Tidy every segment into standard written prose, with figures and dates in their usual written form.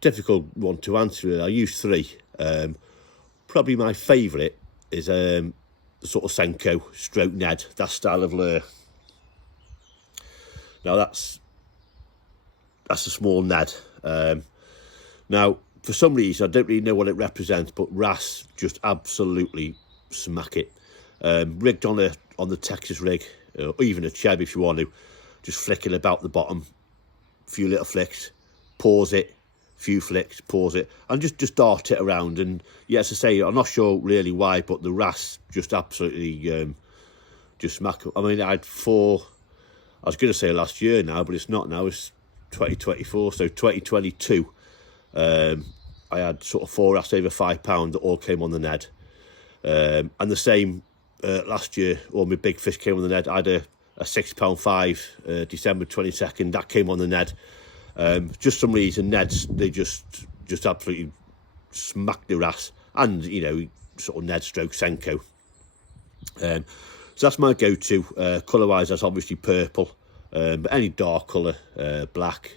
Difficult one to answer, really. I use three. Probably my favourite is sort of Senko stroke Ned, that style of lure. Now that's a small Ned. Now, for some reason, I don't really know what it represents, but wrasse just absolutely smack it. Rigged on the Texas rig, or even a Cheb if you want to, just flicking about the bottom, a few little flicks, pause it, few flicks, pause it, and just dart it around. And yeah, as I say, I'm not sure really why, but the wrasse just absolutely just smack. I mean, I had four. I was going to say last year now, but it's not now. It's 2024, so 2022. I had sort of 4 wrasse over £5 that all came on the Ned, and the same last year. All my big fish came on the Ned. I had a £6.5 December 22nd that came on the Ned. Just some reason Neds, they just absolutely smacked the wrasse, and you know, sort of Ned stroke Senko. So that's my go-to. Colour wise, that's obviously purple, but any dark colour, black,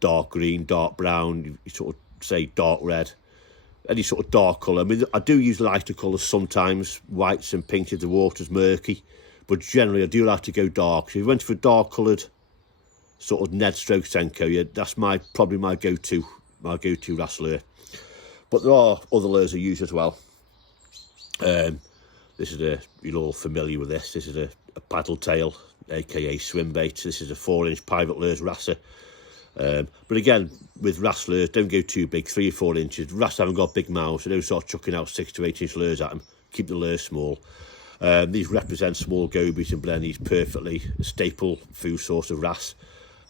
dark green, dark brown, you sort of say dark red, any sort of dark colour. I mean, I do use lighter colours sometimes, whites and pinks if the water's murky, but generally I do like to go dark. So if you went for dark coloured sort of Ned stroke Senko, yeah, that's probably my go-to wrasse lure. But there are other lures I use as well. This is you're all familiar with this. This is a paddle tail, aka swim bait. This is a 4-inch private lures wrasse. But again, with wrasse lures, don't go too big, 3 or 4 inches. Wrasse haven't got big mouths, so don't start chucking out 6 to 8 inch lures at them. Keep the lure small. These represent small gobies and blennies perfectly, a staple food source of wrasse.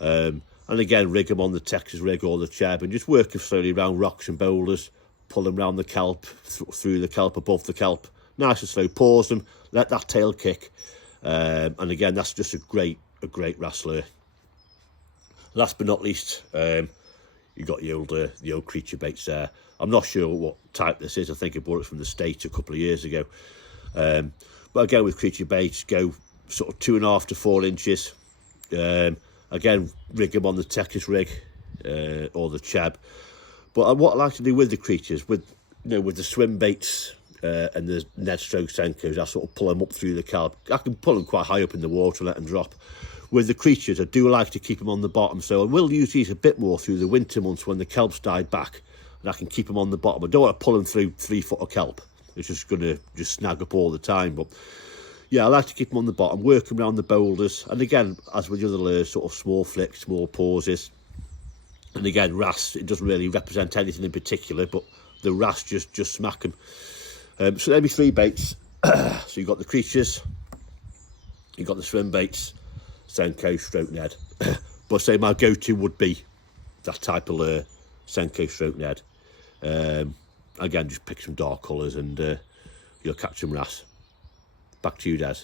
And again, rig them on the Texas rig or the Cheb and just work them slowly around rocks and boulders, pull them around the kelp, through the kelp, above the kelp, nice and slow, pause them, let that tail kick. And again, that's just a great wrasse lure. Last but not least, you've got the old creature baits there. I'm not sure what type this is. I think I bought it from the States a couple of years ago. But again, with creature baits, go sort of 2.5 to 4 inches. Again, rig them on the Texas rig or the Cheb. But what I like to do with the creatures, with the swim baits and the Ned stroke Senkos, I sort of pull them up through the kelp. I can pull them quite high up in the water, let them drop. With the creatures, I do like to keep them on the bottom, so I will use these a bit more through the winter months when the kelp's died back, and I can keep them on the bottom. I don't want to pull them through 3 foot of kelp. It's just going to snag up all the time. But yeah, I like to keep them on the bottom, work them around the boulders, and again, as with the other lures, sort of small flicks, small pauses. And again, wrasse, it doesn't really represent anything in particular, but the wrasse just smack them. So there'll be 3 baits. So you've got the creatures, you've got the swim baits, Senko stroke Ned. But say my go-to would be that type of lure, Senko stroke Ned. Again, just pick some dark colours and you'll catch some wrasse. Back to you, Des.